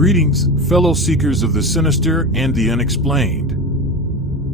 Greetings, fellow seekers of the sinister and the unexplained.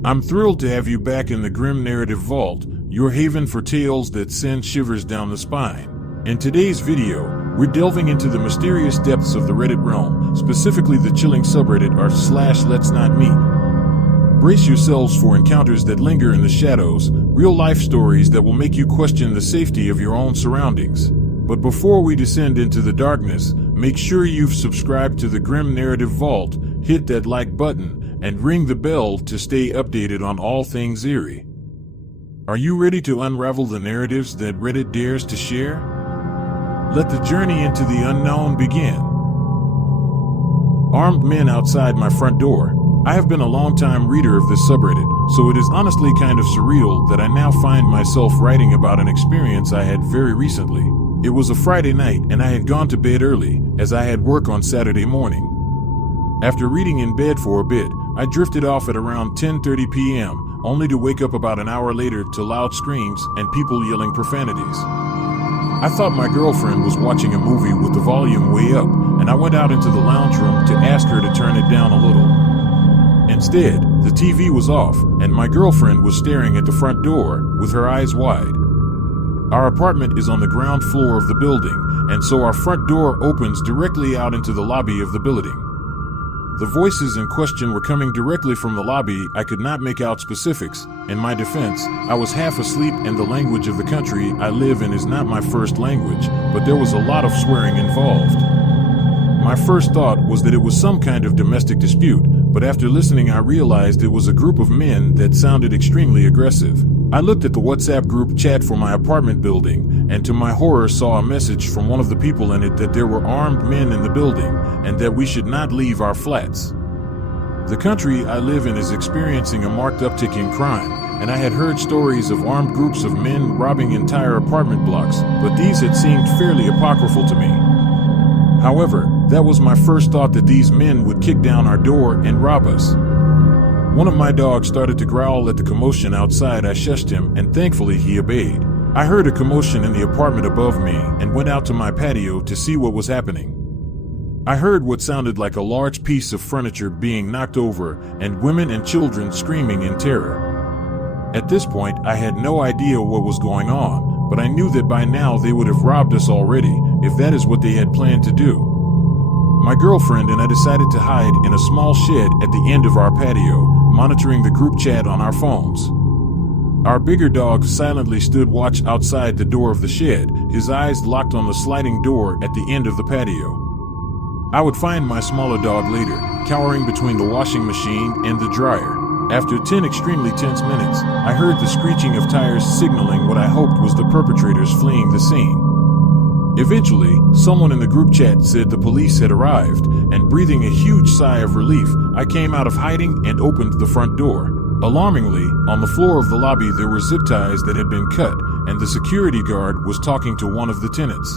I'm thrilled to have you back in the GrimmNationVault, your haven for tales that send shivers down the spine. In today's video, we're delving into the mysterious depths of the Reddit realm, specifically the chilling subreddit r/LetsNotMeet. Brace yourselves for encounters that linger in the shadows, real-life stories that will make you question the safety of your own surroundings. But before we descend into the darkness, make sure you've subscribed to the GrimmNationVault, hit that like button, and ring the bell to stay updated on all things eerie. Are you ready to unravel the narratives that Reddit dares to share? Let the journey into the unknown begin. Armed men outside my front door. I have been a long-time reader of this subreddit, so it is honestly kind of surreal that I now find myself writing about an experience I had very recently. It was a Friday night and I had gone to bed early, as I had work on Saturday morning. After reading in bed for a bit, I drifted off at around 10:30 p.m., only to wake up about an hour later to loud screams and people yelling profanities. I thought my girlfriend was watching a movie with the volume way up, and I went out into the lounge room to ask her to turn it down a little. Instead, the TV was off, and my girlfriend was staring at the front door, with her eyes wide. Our apartment is on the ground floor of the building, and so our front door opens directly out into the lobby of the building. The voices in question were coming directly from the lobby. I could not make out specifics. In my defense, I was half asleep and the language of the country I live in is not my first language, but there was a lot of swearing involved. My first thought was that it was some kind of domestic dispute, but after listening I realized it was a group of men that sounded extremely aggressive. I looked at the WhatsApp group chat for my apartment building, and to my horror saw a message from one of the people in it that there were armed men in the building, and that we should not leave our flats. The country I live in is experiencing a marked uptick in crime, and I had heard stories of armed groups of men robbing entire apartment blocks, but these had seemed fairly apocryphal to me. However, that was my first thought, that these men would kick down our door and rob us. One of my dogs started to growl at the commotion outside. I shushed him, and thankfully he obeyed. I heard a commotion in the apartment above me and went out to my patio to see what was happening. I heard what sounded like a large piece of furniture being knocked over and women and children screaming in terror. At this point, I had no idea what was going on, but I knew that by now they would have robbed us already, if that is what they had planned to do. My girlfriend and I decided to hide in a small shed at the end of our patio, monitoring the group chat on our phones. Our bigger dog silently stood watch outside the door of the shed, his eyes locked on the sliding door at the end of the patio. I would find my smaller dog later, cowering between the washing machine and the dryer. After 10 extremely tense minutes, I heard the screeching of tires signaling what I hoped was the perpetrators fleeing the scene. Eventually, someone in the group chat said the police had arrived, and breathing a huge sigh of relief, I came out of hiding and opened the front door. Alarmingly, on the floor of the lobby there were zip ties that had been cut, and the security guard was talking to one of the tenants.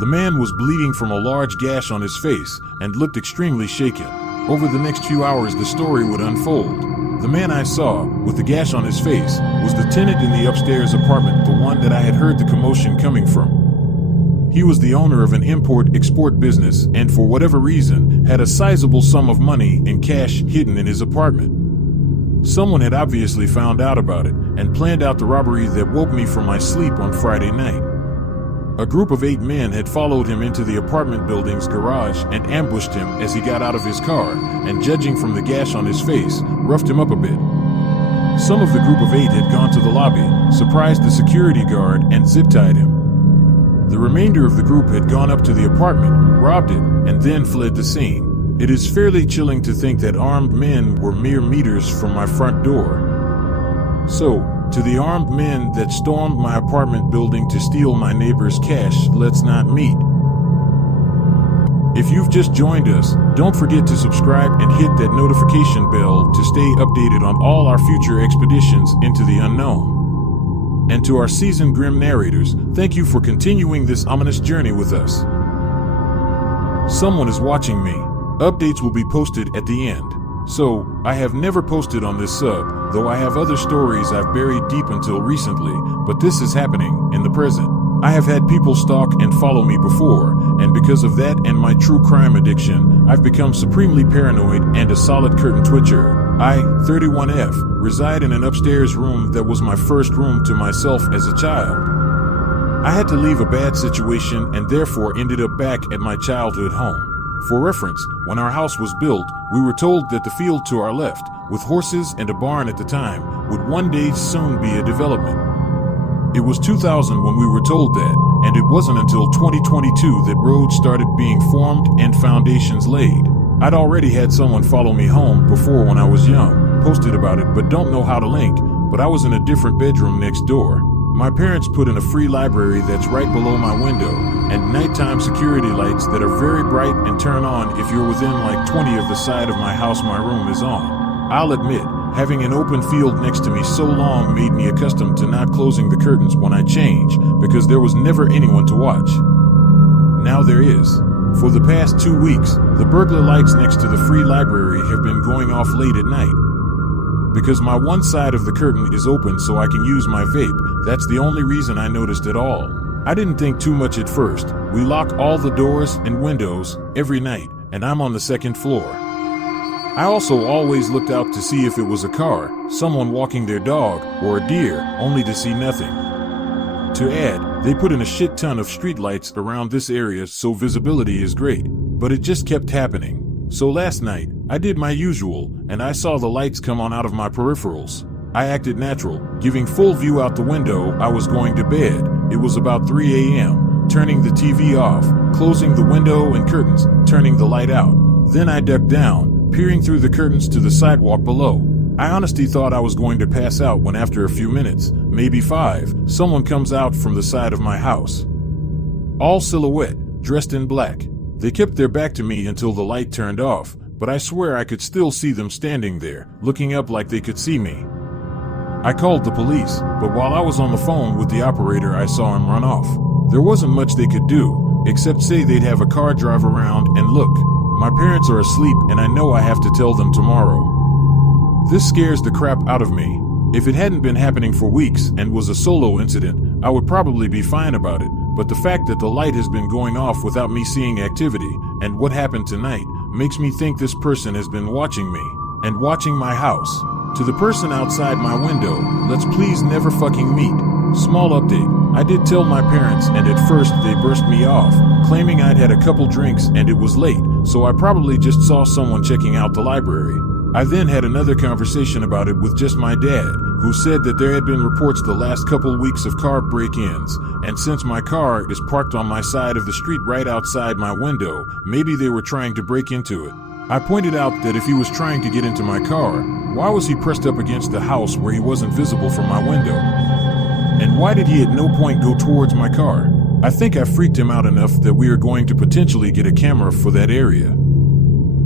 The man was bleeding from a large gash on his face and looked extremely shaken. Over the next few hours the story would unfold. The man I saw, with the gash on his face, was the tenant in the upstairs apartment, the one that I had heard the commotion coming from. He was the owner of an import-export business and for whatever reason had a sizable sum of money in cash hidden in his apartment. Someone had obviously found out about it and planned out the robbery that woke me from my sleep on Friday night. A group of 8 men had followed him into the apartment building's garage and ambushed him as he got out of his car, and judging from the gash on his face, roughed him up a bit. Some of the group of 8 had gone to the lobby, surprised the security guard, and zip-tied him. The remainder of the group had gone up to the apartment, robbed it, and then fled the scene. It is fairly chilling to think that armed men were mere meters from my front door. So, to the armed men that stormed my apartment building to steal my neighbor's cash, let's not meet. If you've just joined us, don't forget to subscribe and hit that notification bell to stay updated on all our future expeditions into the unknown. And to our seasoned grim narrators, thank you for continuing this ominous journey with us. Someone is watching me. Updates will be posted at the end. So, I have never posted on this sub, though I have other stories I've buried deep until recently, but this is happening in the present. I have had people stalk and follow me before, and because of that and my true crime addiction, I've become supremely paranoid and a solid curtain twitcher. I, 31F, reside in an upstairs room that was my first room to myself as a child. I had to leave a bad situation and therefore ended up back at my childhood home. For reference, when our house was built, we were told that the field to our left, with horses and a barn at the time, would one day soon be a development. It was 2000 when we were told that, and it wasn't until 2022 that roads started being formed and foundations laid. I'd already had someone follow me home before when I was young, posted about it but don't know how to link, but I was in a different bedroom next door. My parents put in a free library that's right below my window, and nighttime security lights that are very bright and turn on if you're within like 20 of the side of my house my room is on. I'll admit, having an open field next to me so long made me accustomed to not closing the curtains when I change, because there was never anyone to watch. Now there is. For the past 2 weeks, the burglar lights next to the free library have been going off late at night. Because my one side of the curtain is open so I can use my vape, that's the only reason I noticed at all. I didn't think too much at first. We lock all the doors and windows every night, and I'm on the second floor. I also always looked out to see if it was a car, someone walking their dog, or a deer, only to see nothing. To add, they put in a shit ton of streetlights around this area so visibility is great, but it just kept happening. So last night, I did my usual, and I saw the lights come on out of my peripherals. I acted natural, giving full view out the window. I was going to bed. It was about 3 a.m., turning the TV off, closing the window and curtains, turning the light out. Then I ducked down, peering through the curtains to the sidewalk below. I honestly thought I was going to pass out when after a few minutes, maybe 5, someone comes out from the side of my house. All silhouette, dressed in black. They kept their back to me until the light turned off, but I swear I could still see them standing there, looking up like they could see me. I called the police, but while I was on the phone with the operator I saw him run off. There wasn't much they could do, except say they'd have a car drive around and look. My parents are asleep and I know I have to tell them tomorrow. This scares the crap out of me. If it hadn't been happening for weeks and was a solo incident, I would probably be fine about it, but the fact that the light has been going off without me seeing activity, and what happened tonight, makes me think this person has been watching me, and watching my house. To the person outside my window, let's please never fucking meet. Small update, I did tell my parents and at first they burst me off, claiming I'd had a couple drinks and it was late, so I probably just saw someone checking out the library. I then had another conversation about it with just my dad, who said that there had been reports the last couple weeks of car break-ins, and since my car is parked on my side of the street right outside my window, maybe they were trying to break into it. I pointed out that if he was trying to get into my car, why was he pressed up against the house where he wasn't visible from my window? And why did he at no point go towards my car? I think I freaked him out enough that we are going to potentially get a camera for that area.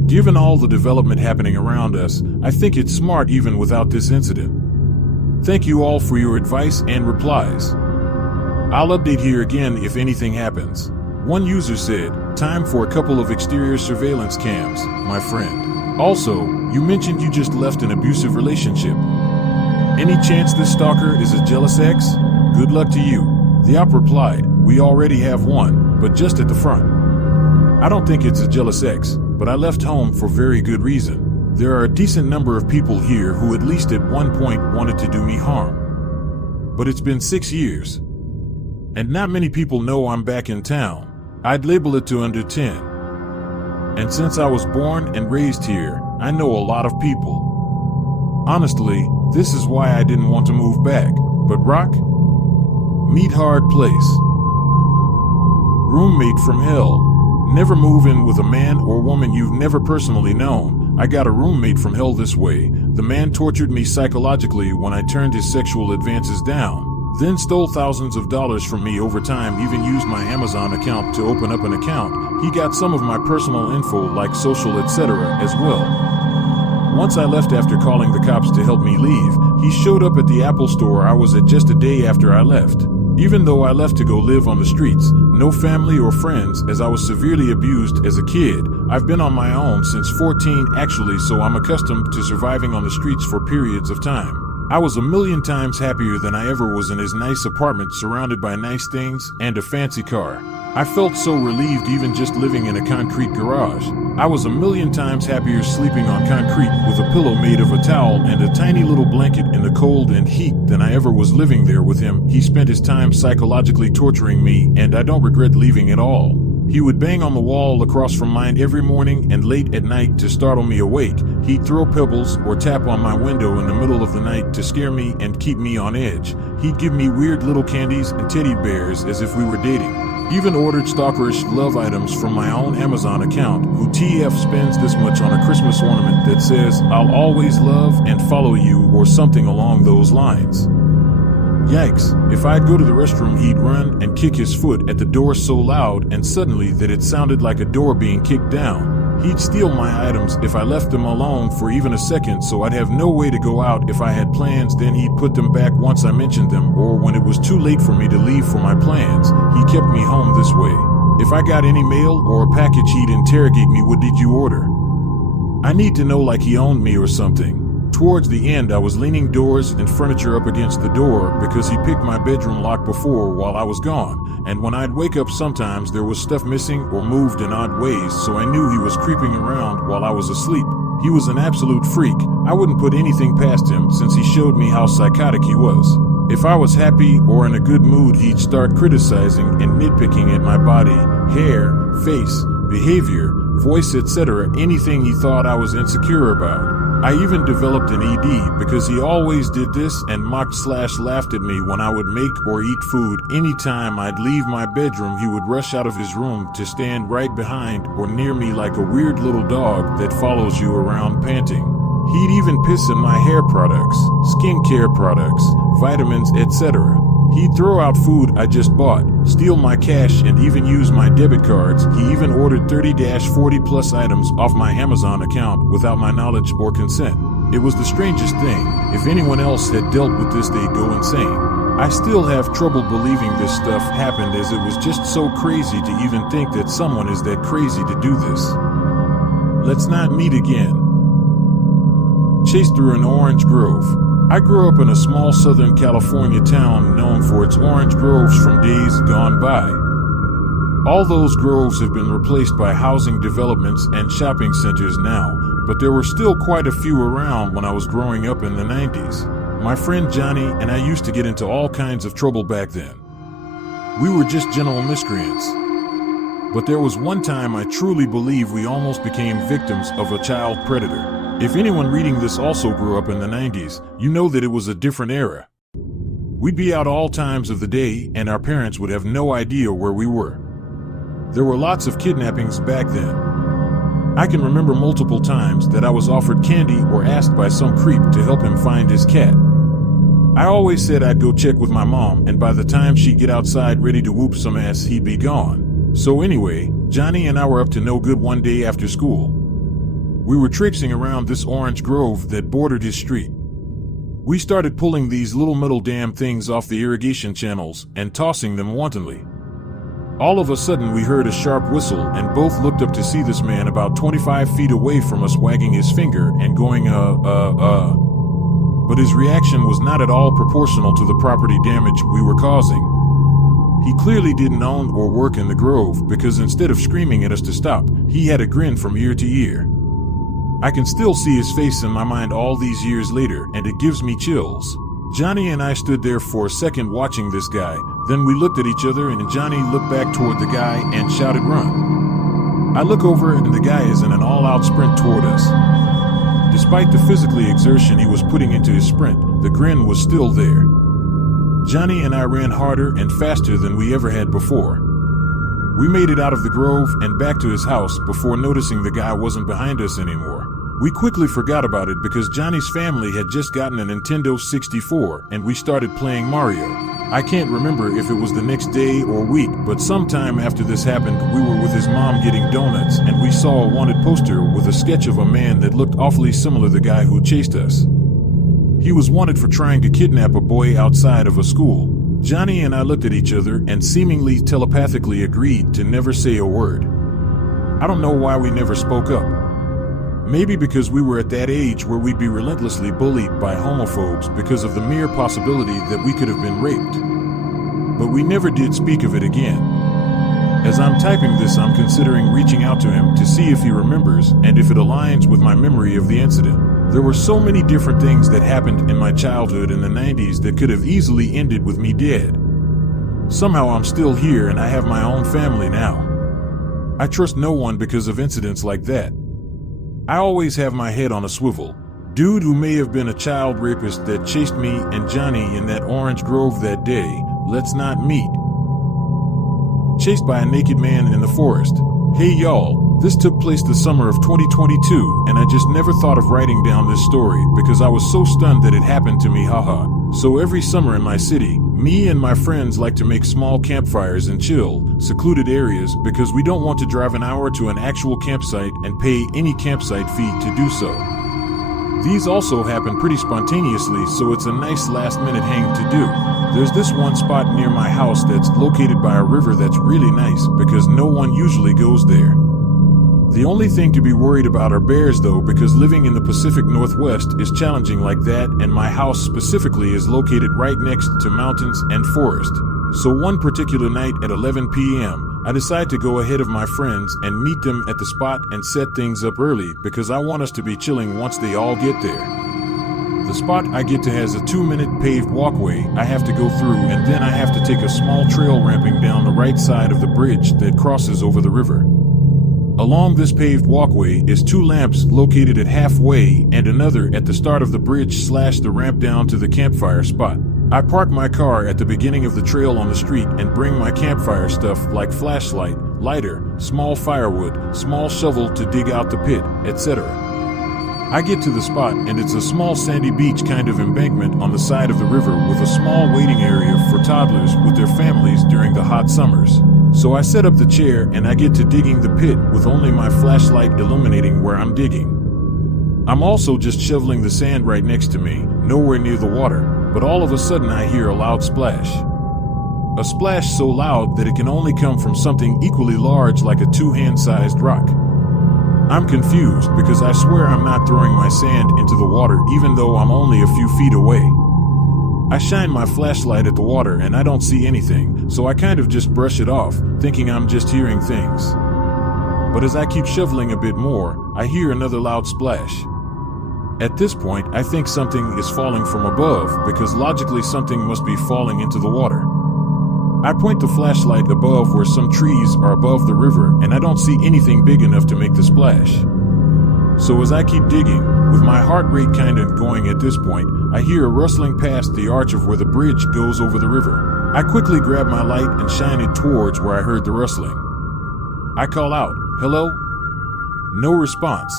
Given all the development happening around us, I think it's smart even without this incident. Thank you all for your advice and replies. I'll update here again if anything happens. One user said, time for a couple of exterior surveillance cams, my friend. Also, you mentioned you just left an abusive relationship. Any chance this stalker is a jealous ex? Good luck to you. The op replied, we already have one, but just at the front. I don't think it's a jealous ex, but I left home for very good reason. There are a decent number of people here who at least at one point wanted to do me harm. But it's been 6 years. And not many people know I'm back in town. I'd label it to under 10. And since I was born and raised here, I know a lot of people. Honestly, this is why I didn't want to move back. But rock? Meet hard place. Roommate from hell. Never move in with a man or woman you've never personally known. I got a roommate from hell this way. The man tortured me psychologically when I turned his sexual advances down. Then stole thousands of dollars from me over time, even used my Amazon account to open up an account. He got some of my personal info like social etc. as well. Once I left after calling the cops to help me leave, he showed up at the Apple store I was at just a day after I left. Even though I left to go live on the streets, no family or friends as I was severely abused as a kid, I've been on my own since 14 actually, so I'm accustomed to surviving on the streets for periods of time. I was a million times happier than I ever was in his nice apartment surrounded by nice things and a fancy car. I felt so relieved even just living in a concrete garage. I was a million times happier sleeping on concrete with a pillow made of a towel and a tiny little blanket in the cold and heat than I ever was living there with him. He spent his time psychologically torturing me, and I don't regret leaving at all. He would bang on the wall across from mine every morning and late at night to startle me awake. He'd throw pebbles or tap on my window in the middle of the night to scare me and keep me on edge. He'd give me weird little candies and teddy bears as if we were dating. Even ordered stalkerish love items from my own Amazon account. Who TF spends this much on a Christmas ornament that says, "I'll always love and follow you," or something along those lines? Yikes, if I'd go to the restroom, he'd run and kick his foot at the door so loud and suddenly that it sounded like a door being kicked down. He'd steal my items if I left them alone for even a second, so I'd have no way to go out if I had plans. Then he'd put them back once I mentioned them, or when it was too late for me to leave for my plans. He kept me home this way. If I got any mail or a package, he'd interrogate me. "What did you order?" I need to know, like he owned me or something. Towards the end, I was leaning doors and furniture up against the door because he picked my bedroom lock before while I was gone, and when I'd wake up sometimes there was stuff missing or moved in odd ways, so I knew he was creeping around while I was asleep. He was an absolute freak. I wouldn't put anything past him since he showed me how psychotic he was. If I was happy or in a good mood, he'd start criticizing and nitpicking at my body, hair, face, behavior, voice, etc., anything he thought I was insecure about. I even developed an ED because he always did this and mocked/laughed at me when I would make or eat food. Anytime I'd leave my bedroom, he would rush out of his room to stand right behind or near me like a weird little dog that follows you around panting. He'd even piss in my hair products, skincare products, vitamins, etc. He'd throw out food I just bought, steal my cash, and even use my debit cards. He even ordered 30-40 plus items off my Amazon account without my knowledge or consent. It was the strangest thing. If anyone else had dealt with this, they'd go insane. I still have trouble believing this stuff happened, as it was just so crazy to even think that someone is that crazy to do this. Let's not meet again. Chased through an orange grove. I grew up in a small Southern California town known for its orange groves from days gone by. All those groves have been replaced by housing developments and shopping centers now, but there were still quite a few around when I was growing up in the 90s. My friend Johnny and I used to get into all kinds of trouble back then. We were just general miscreants. But there was one time I truly believe we almost became victims of a child predator. If anyone reading this also grew up in the 90s, you know that it was a different era. We'd be out all times of the day, and our parents would have no idea where we were. There were lots of kidnappings back then. I can remember multiple times that I was offered candy or asked by some creep to help him find his cat. I always said I'd go check with my mom, and by the time she'd get outside ready to whoop some ass, he'd be gone. So anyway, Johnny and I were up to no good one day after school. We were traipsing around this orange grove that bordered his street. We started pulling these little metal dam things off the irrigation channels and tossing them wantonly. All of a sudden we heard a sharp whistle and both looked up to see this man about 25 feet away from us wagging his finger and going, But his reaction was not at all proportional to the property damage we were causing. He clearly didn't own or work in the grove, because instead of screaming at us to stop, he had a grin from ear to ear. I can still see his face in my mind all these years later, and it gives me chills. Johnny and I stood there for a second watching this guy, then we looked at each other and Johnny looked back toward the guy and shouted, "Run." I look over and the guy is in an all-out sprint toward us. Despite the physical exertion he was putting into his sprint, the grin was still there. Johnny and I ran harder and faster than we ever had before. We made it out of the grove and back to his house before noticing the guy wasn't behind us anymore. We quickly forgot about it because Johnny's family had just gotten a Nintendo 64 and we started playing Mario. I can't remember if it was the next day or week, but sometime after this happened, we were with his mom getting donuts and we saw a wanted poster with a sketch of a man that looked awfully similar to the guy who chased us. He was wanted for trying to kidnap a boy outside of a school. Johnny and I looked at each other and seemingly telepathically agreed to never say a word. I don't know why we never spoke up. Maybe because we were at that age where we'd be relentlessly bullied by homophobes because of the mere possibility that we could have been raped. But we never did speak of it again. As I'm typing this, I'm considering reaching out to him to see if he remembers and if it aligns with my memory of the incident. There were so many different things that happened in my childhood in the 90s that could have easily ended with me dead. Somehow I'm still here and I have my own family now. I trust no one because of incidents like that. I always have my head on a swivel. Dude who may have been a child rapist that chased me and Johnny in that orange grove that day, let's not meet. Chased by a naked man in the forest. Hey y'all, this took place the summer of 2022 and I just never thought of writing down this story because I was so stunned that it happened to me, haha. So every summer in my city, me and my friends like to make small campfires in chill, secluded areas because we don't want to drive an hour to an actual campsite and pay any campsite fee to do so. These also happen pretty spontaneously, so it's a nice last-minute hang to do. There's this one spot near my house that's located by a river that's really nice because no one usually goes there. The only thing to be worried about are bears though, because living in the Pacific Northwest is challenging like that, and my house specifically is located right next to mountains and forest. So one particular night at 11 p.m., I decide to go ahead of my friends and meet them at the spot and set things up early because I want us to be chilling once they all get there. The spot I get to has a 2-minute paved walkway I have to go through, and then I have to take a small trail ramping down the right side of the bridge that crosses over the river. Along this paved walkway is 2 lamps located at halfway and another at the start of the bridge / the ramp down to the campfire spot. I park my car at the beginning of the trail on the street and bring my campfire stuff like flashlight, lighter, small firewood, small shovel to dig out the pit, etc. I get to the spot and it's a small sandy beach kind of embankment on the side of the river with a small waiting area for toddlers with their families during the hot summers. So I set up the chair and I get to digging the pit with only my flashlight illuminating where I'm digging. I'm also just shoveling the sand right next to me, nowhere near the water, but all of a sudden I hear a loud splash. A splash so loud that it can only come from something equally large like a 2-hand-sized rock. I'm confused because I swear I'm not throwing my sand into the water even though I'm only a few feet away. I shine my flashlight at the water and I don't see anything, so I kind of just brush it off, thinking I'm just hearing things. But as I keep shoveling a bit more, I hear another loud splash. At this point, I think something is falling from above because logically something must be falling into the water. I point the flashlight above where some trees are above the river and I don't see anything big enough to make the splash. So as I keep digging, with my heart rate kind of going at this point, I hear a rustling past the arch of where the bridge goes over the river. I quickly grab my light and shine it towards where I heard the rustling. I call out, "Hello?" No response.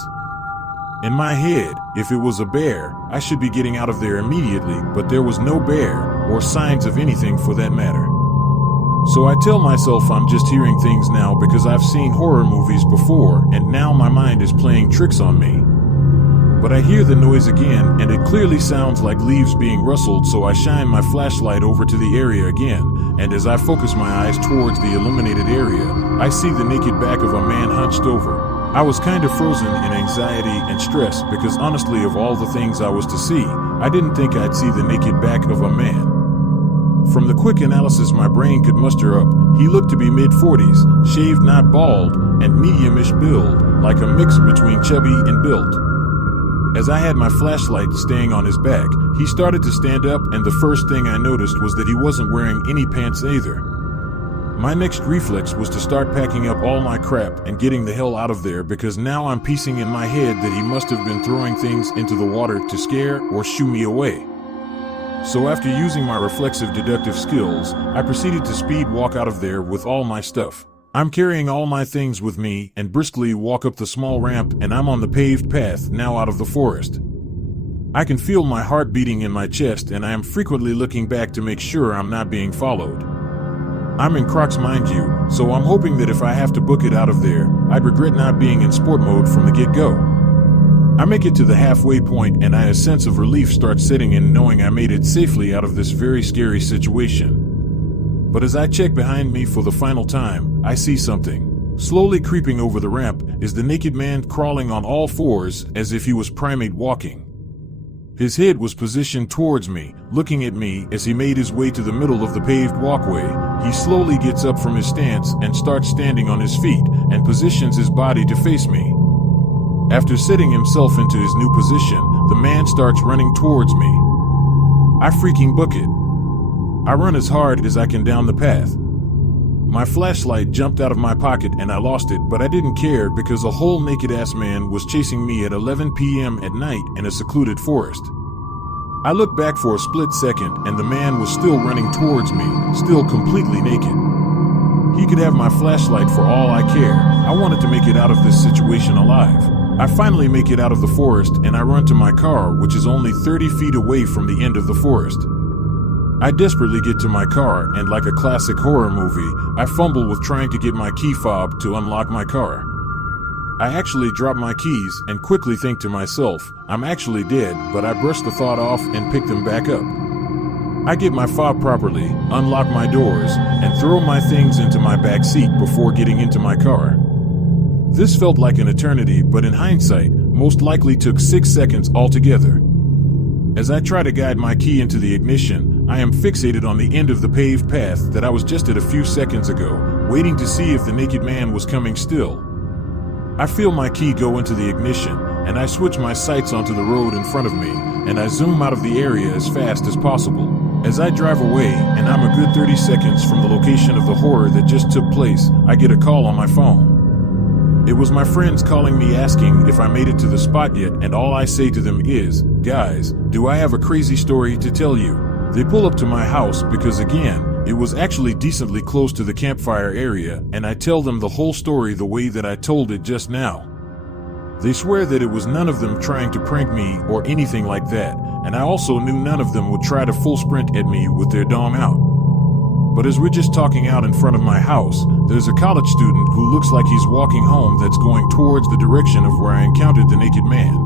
In my head, if it was a bear, I should be getting out of there immediately, but there was no bear, or signs of anything for that matter. So I tell myself I'm just hearing things now because I've seen horror movies before and now my mind is playing tricks on me. But I hear the noise again and it clearly sounds like leaves being rustled, so I shine my flashlight over to the area again, and as I focus my eyes towards the illuminated area, I see the naked back of a man hunched over. I was kind of frozen in anxiety and stress because honestly of all the things I was to see, I didn't think I'd see the naked back of a man. From the quick analysis my brain could muster up, he looked to be mid-40s, shaved not bald, and medium-ish build, like a mix between chubby and built. As I had my flashlight staying on his back, he started to stand up and the first thing I noticed was that he wasn't wearing any pants either. My next reflex was to start packing up all my crap and getting the hell out of there because now I'm piecing in my head that he must have been throwing things into the water to scare or shoo me away. So after using my reflexive deductive skills, I proceeded to speed walk out of there with all my stuff. I'm carrying all my things with me and briskly walk up the small ramp, and I'm on the paved path now out of the forest. I can feel my heart beating in my chest and I am frequently looking back to make sure I'm not being followed. I'm in Crocs, mind you, so I'm hoping that if I have to book it out of there, I'd regret not being in sport mode from the get-go. I make it to the halfway point and a sense of relief starts setting in knowing I made it safely out of this very scary situation. But as I check behind me for the final time, I see something. Slowly creeping over the ramp is the naked man crawling on all fours as if he was primate walking. His head was positioned towards me, looking at me as he made his way to the middle of the paved walkway. He slowly gets up from his stance and starts standing on his feet and positions his body to face me. After setting himself into his new position, the man starts running towards me. I freaking book it. I run as hard as I can down the path. My flashlight jumped out of my pocket and I lost it, but I didn't care because a whole naked-ass man was chasing me at 11 p.m. at night in a secluded forest. I looked back for a split second and the man was still running towards me, still completely naked. He could have my flashlight for all I care. I wanted to make it out of this situation alive. I finally make it out of the forest and I run to my car, which is only 30 feet away from the end of the forest. I desperately get to my car and, like a classic horror movie, I fumble with trying to get my key fob to unlock my car. I actually drop my keys and quickly think to myself, I'm actually dead, but I brush the thought off and pick them back up. I get my fob properly, unlock my doors, and throw my things into my back seat before getting into my car. This felt like an eternity, but in hindsight, most likely took 6 seconds altogether. As I try to guide my key into the ignition, I am fixated on the end of the paved path that I was just at a few seconds ago, waiting to see if the naked man was coming still. I feel my key go into the ignition, and I switch my sights onto the road in front of me, and I zoom out of the area as fast as possible. As I drive away, and I'm a good 30 seconds from the location of the horror that just took place, I get a call on my phone. It was my friends calling me asking if I made it to the spot yet, and all I say to them is, guys, do I have a crazy story to tell you? They pull up to my house because, again, it was actually decently close to the campfire area, and I tell them the whole story the way that I told it just now. They swear that it was none of them trying to prank me or anything like that, and I also knew none of them would try to full sprint at me with their dong out. But as we're just talking out in front of my house, there's a college student who looks like he's walking home that's going towards the direction of where I encountered the naked man.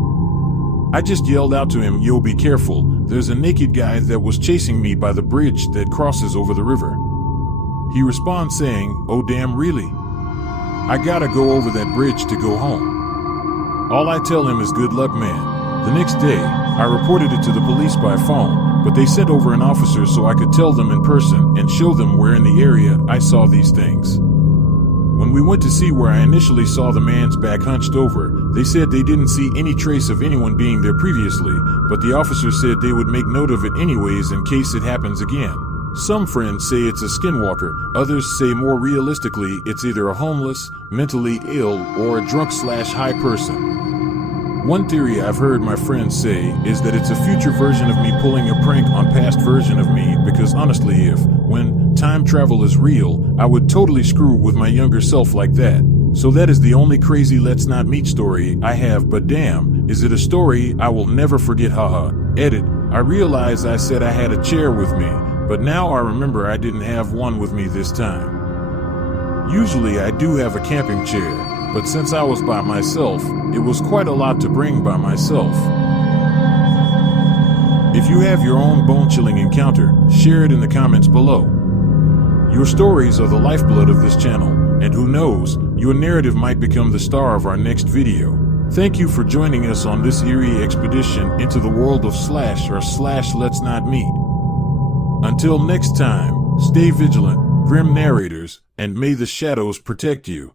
I just yelled out to him, yo, be careful, there's a naked guy that was chasing me by the bridge that crosses over the river. He responds saying, oh damn, really? I gotta go over that bridge to go home. All I tell him is good luck, man. The next day, I reported it to the police by phone, but they sent over an officer so I could tell them in person and show them where in the area I saw these things. When we went to see where I initially saw the man's back hunched over, they said they didn't see any trace of anyone being there previously, but the officer said they would make note of it anyways in case it happens again. Some friends say it's a skinwalker, others say more realistically it's either a homeless, mentally ill, or a drunk/high person. One theory I've heard my friends say is that it's a future version of me pulling a prank on past version of me, because honestly, when time travel is real, I would totally screw with my younger self like that. So that is the only crazy Let's Not Meet story I have, but damn, is it a story I will never forget, haha. Edit, I realize I said I had a chair with me, but now I remember I didn't have one with me this time. Usually I do have a camping chair, but since I was by myself, it was quite a lot to bring by myself. If you have your own bone-chilling encounter, share it in the comments below. Your stories are the lifeblood of this channel, and who knows, your narrative might become the star of our next video. Thank you for joining us on this eerie expedition into the world of /Let's Not Meet. Until next time, stay vigilant, grim narrators, and may the shadows protect you.